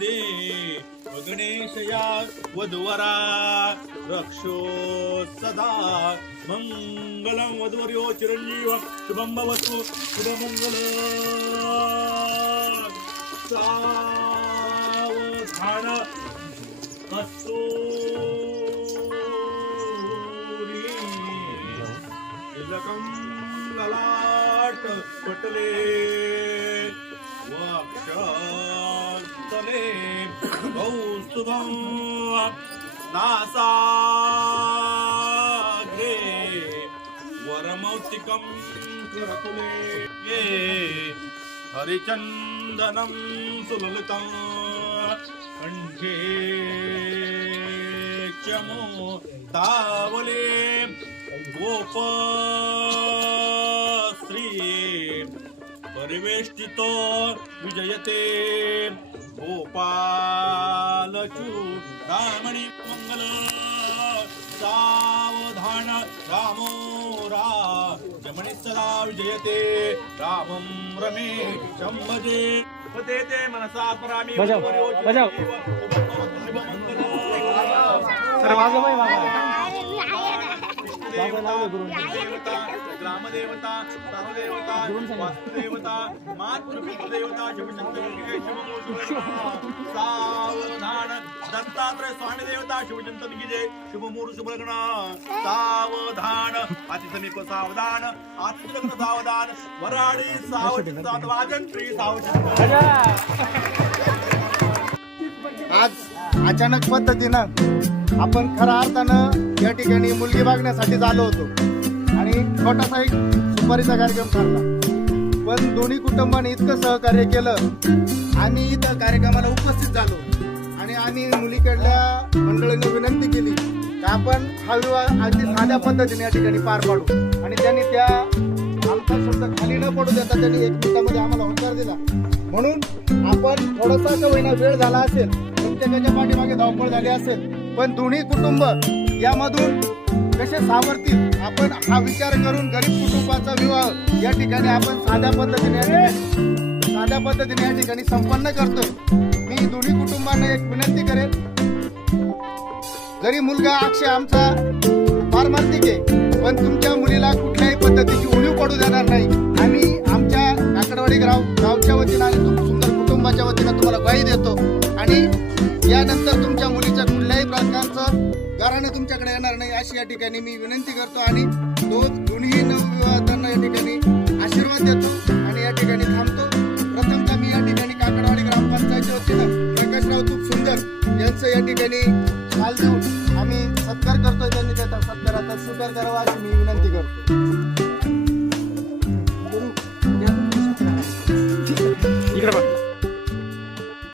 दे गणेशया वधुवरा रक्षो सदा. मङ्गलं वधुवर्यो चिरञ्जीव शुभं भवतु शुभमङ्गल सावधान कस्तुरी तिलकं ललाट पटले. वक्षस्थले कौस्तुभं नासाग्रे वरमौक्तिकं करकुले ये. हरिचन्दनं सुललितं कण्ठे चमो तावले. गोप श्री परिवेष्टितो विजयते। गोपालचू रामणी मंगल सावधान रामो रामणी सदा विजयते। रामं रमे शंभजे। पते ते मनसा परामी बजाव, बजाव. देवता ग्रामदेवता सर्वदेवता वास्तुदेवता मातृपितृदेवता शिवशंकर सावधान दत्तात्रय स्वामी देवता शिवचिंतन गिजे शुभमुहूर्त शुभलग्न सावधान अतिसमीप सावधान आत्मलग्न सावधान वराडी सावचिंता वाजन श्री सावचिंत आज अचानक पद्धतीनं आपण खऱ्या अर्थानं या ठिकाणी मुलगी बघण्यासाठी आलो होतो. आणि छोटासा एक सुपारीचा कार्यक्रम ठरला. पण दोन्ही कुटुंबाने इतकं सहकार्य केलं आम्ही इथं कार्यक्रमाला उपस्थित झालो. आणि आम्ही मुलीकडल्या मंडळींनी विनंती केली की आपण हा विवाह अगदी साध्या पद्धतीने या ठिकाणी पार पाडू. आणि त्यांनी त्या आमचा शब्द खाली न पडू देता त्यांनी एक मिनिटामध्ये आम्हाला होकार दिला. म्हणून आपण थोडासा का होईना वेळ झाला असेल प्रत्येकाच्या पाठीमागे धावपळ झाली असेल पण दोन्ही कुटुंब यामधून कसे सावरतील आपण हा विचार करून गरीब कुटुंबाचा विवाह या ठिकाणी आपण साध्या पद्धतीने साध्या पद्धतीने या ठिकाणी संपन्न करतो. मी दोन्ही कुटुंबांना एक विनंती करेन. जरी मुलगा अक्षय आमचा पारमार्थिक आहे पण तुमच्या मुलीला कुठल्याही पद्धतीची उणीव पडू देणार नाही. आम्ही आमच्या काकडवाडी गाव गावच्या वतीनं आणि सुंदर कुटुंबाच्या वतीनं तुम्हाला ग्वाही देतो. आणि यानंतर तुमच्या घराणं तुमच्याकडे येणार नाही अशी या ठिकाणी मी विनंती करतो आणि तो दोन्ही नवविवाहांना या ठिकाणी आशीर्वाद देतो आणि या ठिकाणी थांबतो. प्रथमतः मी या ठिकाणी काकडवाडी ग्रामपंचायतच्या वतीनं प्रकाशराव तूप सुंदर यांचं या ठिकाणी माल देऊन आम्ही सत्कार करतोय. त्यांनी त्याचा सत्काराचा स्वीकार करावा अशी मी